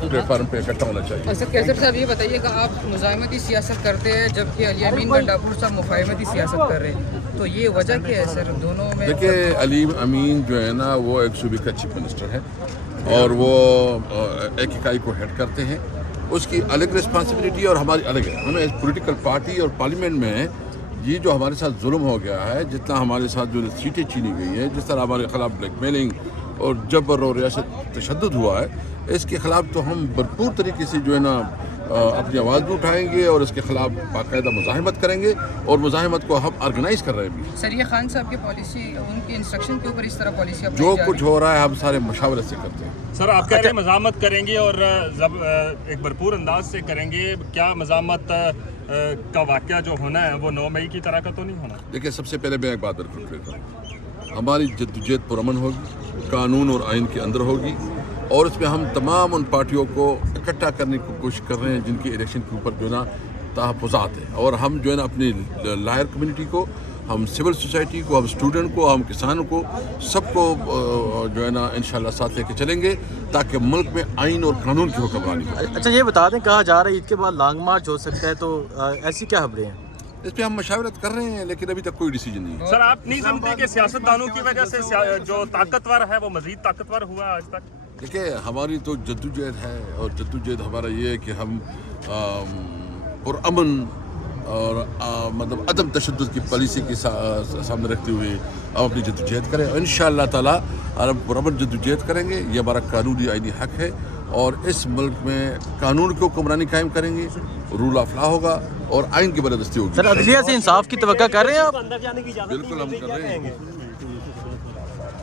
Plate form پہ اکٹھا ہونا چاہیے. اچھا کیسر صاحب یہ بتائیے کہ آپ مزاحمتی سیاست کرتے ہیں جبکہ علی امین گنڈاپور صاحب مفاہمتی سیاست کر رہے ہیں, تو یہ وجہ کیا ہے سر دونوں میں؟ دیکھیے علیم امین جو ہے نا وہ ایک صوبے کا چیف منسٹر ہے اور وہ ایک اکائی کو ہیڈ کرتے ہیں. اس کی الگ رسپانسبلٹی اور ہماری الگ ہے. ہمیں پولیٹیکل پارٹی اور پارلیمنٹ میں یہ جو ہمارے ساتھ ظلم ہو گیا ہے, جتنا ہمارے ساتھ جو سیٹیں چھینی گئی ہیں, جس طرح ہمارے خلاف بلیک میلنگ اور جبر اور ریاست تشدد ہوا ہے, اس کے خلاف تو ہم بھرپور طریقے سے جو ہے نا اپنی آواز بھی اٹھائیں گے اور اس کے خلاف باقاعدہ مزاحمت کریں گے, اور مزاحمت کو ہم آرگنائز کر رہے ہیں بھی. سر یہ خان صاحب کی پالیسی, ان کی انسٹرکشن کے اوپر اس طرح پالیسی جو کچھ ہو رہا ہے ہم سارے مشاورت سے کرتے ہیں. سر آپ کہہ رہے ہیں مزاحمت کریں گے اور ایک بھرپور انداز سے کریں گے, کیا مزاحمت کا واقعہ جو ہونا ہے وہ 9 مئی کی طرح کا تو نہیں ہونا؟ دیکھیں سب سے پہلے میں ایک بات رکھ لیتا ہوں, ہماری جدوجہد پرامن ہوگی, قانون اور آئین کے اندر ہوگی, اور اس میں ہم تمام ان پارٹیوں کو اکٹھا کرنے کی کوشش کر رہے ہیں جن کی الیکشن کے اوپر جو ہے نا تحفظات ہیں, اور ہم جو ہے نا اپنی لائر کمیونٹی کو, ہم سول سوسائٹی کو, ہم اسٹوڈنٹ کو, ہم کسانوں کو, سب کو جو ہے نا انشاءاللہ ساتھ لے کے چلیں گے تاکہ ملک میں آئین اور قانون کی حکمرانی ہو. اچھا یہ بتا دیں, کہا جا رہا ہے عید کے بعد لانگ مارچ ہو سکتا ہے, تو ایسی کیا خبریں ہیں؟ اس پہ ہم مشاورت کر رہے ہیں لیکن ابھی تک کوئی ڈیسیجن نہیں ہے. سر آپ نہیں سمجھتے کہ سیاستدانوں کی وجہ سے جو طاقتور ہے وہ مزید طاقتور ہوا آج تک؟ دیکھیں ہماری تو جدوجہد ہے, اور جدوجہد ہمارا یہ ہے کہ ہم پرامن اور مطلب عدم تشدد کی پالیسی کے سامنے رکھتے ہوئے ہم اپنی جدوجہد کریں, اور انشاءاللہ تعالیٰ ہم پرامن جدوجہد کریں گے. یہ ہمارا قانونی آئینی حق ہے, اور اس ملک میں قانون کی حکمرانی قائم کریں گے, رول آف لا ہوگا اور آئین کی بالادستی ہوگی. سر عدلیہ سے انصاف کی توقع کر رہے ہیں آپ؟ بالکل ہم کر رہے ہیں.